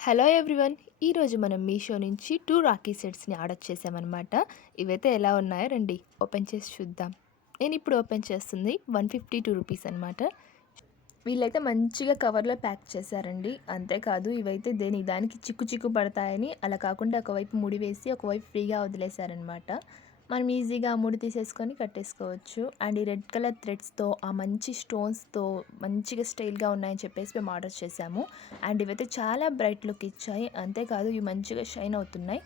Hello everyone. ఈరోజు మనం మీషో నుంచి 2 రాఖీ సెట్స్‌ని ఆర్డర్ చేశామనమాట. ఇవైతే ఎలా ఉన్నాయో రండి ఓపెన్ చేసి చూద్దాం. నేనిప్పుడు ఓపెన్ చేస్తుంది రూ. 152 అనమాట. వీళ్ళైతే మంచిగా కవర్‌లో ప్యాక్ చేశారండి. అంతేకాదు ఇవైతే దేనికి దానికి చిక్కు చిక్కు పడతాయని అలా కాకుండా ఒకవైపు ముడి వేసి ఒకవైపు ఫ్రీగా వదిలేశారనమాట. మనం ఈజీగా ఆ ముడి తీసేసుకొని కట్టేసుకోవచ్చు. అండ్ ఈ రెడ్ కలర్ థ్రెడ్స్‌తో ఆ మంచి స్టోన్స్‌తో మంచిగా స్టైల్‌గా ఉన్నాయని చెప్పేసి మేము ఆర్డర్ చేశాము. అండ్ ఇవైతే చాలా బ్రైట్ లుక్ ఇచ్చాయి. అంతేకాదు ఇవి మంచిగా షైన్ అవుతున్నాయి.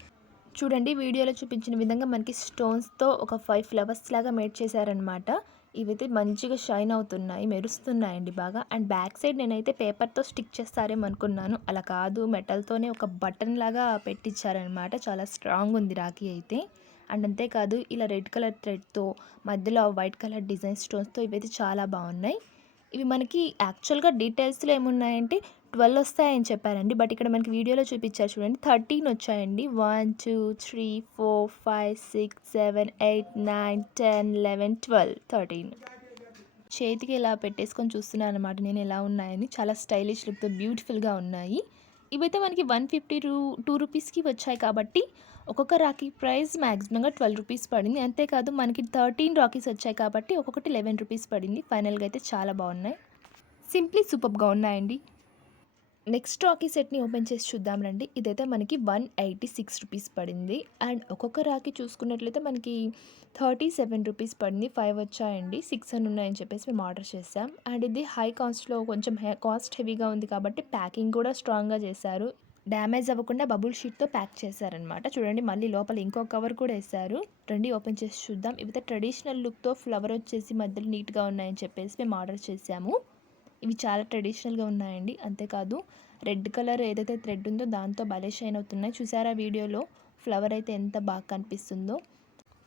చూడండి వీడియోలో చూపించిన విధంగా మనకి స్టోన్స్‌తో ఒక 5 ఫ్లవర్స్ లాగా మేడ్ చేశారనమాట. ఇవైతే మంచిగా షైన్ అవుతున్నాయి. మెరుస్తున్నాయండి బాగా. అండ్ బ్యాక్ సైడ్ నేనైతే పేపర్‌తో స్టిక్ చేస్తారేమో అనుకున్నాను. అలా కాదు, మెటల్‌తోనే ఒక బటన్ లాగా పెట్టించారనమాట. చాలా స్ట్రాంగ్ ఉంది రాఖీ అయితే. అండ్ అంతేకాదు ఇలా రెడ్ కలర్ థ్రెడ్‌తో మధ్యలో వైట్ కలర్ డిజైన్ స్టోన్స్‌తో ఇవైతే చాలా బాగున్నాయి. ఇవి మనకి యాక్చువల్‌గా డీటెయిల్స్‌లో ఏమున్నాయంటే 12 వస్తాయని చెప్పారండి. బట్ ఇక్కడ మనకి వీడియోలో చూపించారు చూడండి, 13 వచ్చాయండి. 1, 2, 3, 4, 5, 6, 7, 8, 9, 10, 11, 12, 13. చేతికి ఇలా పెట్టేసుకొని చూస్తున్నాను అనమాట నేను ఎలా ఉన్నాయని. చాలా స్టైలిష్ లుక్‌తో బ్యూటిఫుల్‌గా ఉన్నాయి. ఇవైతే మనకి 152 రూపీస్‌కి వచ్చాయి కాబట్టి ఒక్కొక్క రాఖీ ప్రైస్ మాక్సిమంగా రూ. 12 పడింది. అంతేకాదు మనకి 13 రాఖీస్ వచ్చాయి కాబట్టి ఒక్కొక్కటి రూ. 11 పడింది. ఫైనల్‌గా అయితే చాలా బాగున్నాయి. సింప్లీ సూపర్బ్‌గా ఉన్నాయండి. నెక్స్ట్ రాఖీ సెట్‌ని ఓపెన్ చేసి చూద్దాం రండి. ఇదైతే మనకి రూ. 186 పడింది. అండ్ ఒక్కొక్క రాఖీ చూసుకున్నట్లయితే మనకి రూ. 37 పడింది. 5 వచ్చాయండి. 6 అని ఉన్నాయని చెప్పేసి మేము ఆర్డర్ చేసాం. అండ్ ఇది హై కాస్ట్‌లో కొంచెం కాస్ట్ హెవీగా ఉంది కాబట్టి ప్యాకింగ్ కూడా స్ట్రాంగ్‌గా చేశారు. డ్యామేజ్ అవ్వకుండా బబుల్ షీట్‌తో ప్యాక్ చేశారనమాట. చూడండి మళ్ళీ లోపల ఇంకో కవర్ కూడా ఏశారు. రండి ఓపెన్ చేసి చూద్దాం. ఇవైతే ట్రెడిషనల్ లుక్‌తో ఫ్లవర్ వచ్చేసి మధ్యలో నీట్‌గా ఉన్నాయని చెప్పేసి మేము ఆర్డర్ చేసాము. ఇవి చాలా ట్రెడిషనల్‌గా ఉన్నాయండి. అంతేకాదు రెడ్ కలర్ ఏదైతే థ్రెడ్ ఉందో దాంతో భలే షైన్ అవుతున్నాయి. చూసారా వీడియోలో ఫ్లవర్ అయితే ఎంత బాగా కనిపిస్తుందో.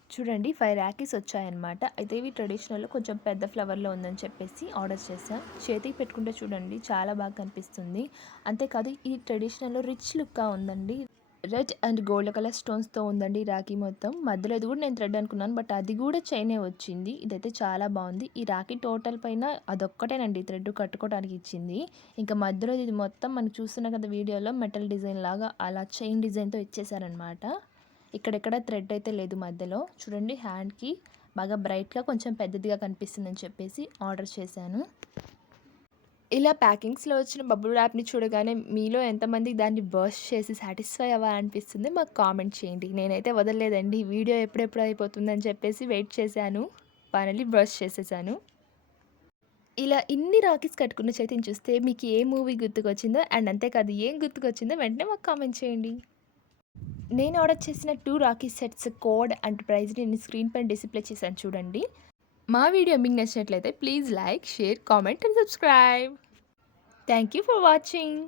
చూడండి 5 రాఖీస్ వచ్చాయన్నమాట. అయితే ఇవి ట్రెడిషనల్‌లో కొంచెం పెద్ద ఫ్లవర్‌లో ఉందని చెప్పేసి ఆర్డర్ చేశాం. చేతికి పెట్టుకుంటే చూడండి చాలా బాగా కనిపిస్తుంది. అంతేకాదు ఇది ట్రెడిషనల్‌లో రిచ్ లుక్‌గా ఉందండి. రెడ్ అండ్ గోల్డ్ కలర్ స్టోన్స్‌తో ఉందండి రాఖీ మొత్తం. మధ్యలో ఇది కూడా నేను థ్రెడ్ అనుకున్నాను. బట్ అది కూడా చైనే వచ్చింది. ఇదైతే చాలా బాగుంది. ఈ రాఖీ టోటల్ పైన అదొక్కటేనండి థ్రెడ్ కట్టుకోవడానికి ఇచ్చింది. ఇంకా మధ్యలో ఇది మొత్తం మనం చూస్తున్నాం కదా వీడియోలో మెటల్ డిజైన్ లాగా అలా చైన్ డిజైన్‌తో ఇచ్చేసారనమాట. ఇక్కడెక్కడ థ్రెడ్ అయితే లేదు మధ్యలో. చూడండి హ్యాండ్‌కి బాగా బ్రైట్‌గా కొంచెం పెద్దదిగా కనిపిస్తుందని చెప్పేసి ఆర్డర్ చేశాను. ఇలా ప్యాకింగ్స్‌లో వచ్చిన బబుల్ ర్యాప్‌ని చూడగానే మీలో ఎంతమందికి దాన్ని బర్స్ట్ చేసి సాటిస్ఫై అవ్వాలనిపిస్తుంది మాకు కామెంట్ చేయండి. నేనైతే వదలలేదండి. వీడియో ఎప్పుడెప్పుడు అయిపోతుందని చెప్పేసి వెయిట్ చేశాను. ఫైనల్లీ బర్స్ట్ చేసేసాను. ఇలా ఇన్ని రాఖీస్ కట్టుకున్న చేతిని చూస్తే మీకు ఏ మూవీ గుర్తుకొచ్చిందో అండ్ అంతేకాదు ఏం గుర్తుకొచ్చిందో వెంటనే మాకు కామెంట్ చేయండి. నేను ఆర్డర్ చేసిన 2 రాఖీ సెట్స్ కోడ్ అండ్ ప్రైస్‌ని నేను స్క్రీన్ పైన డిస్‌ప్లే చేశాను చూడండి. మా వీడియో మీకు నచ్చినట్లయితే please like, share, comment and subscribe. Thank you for watching.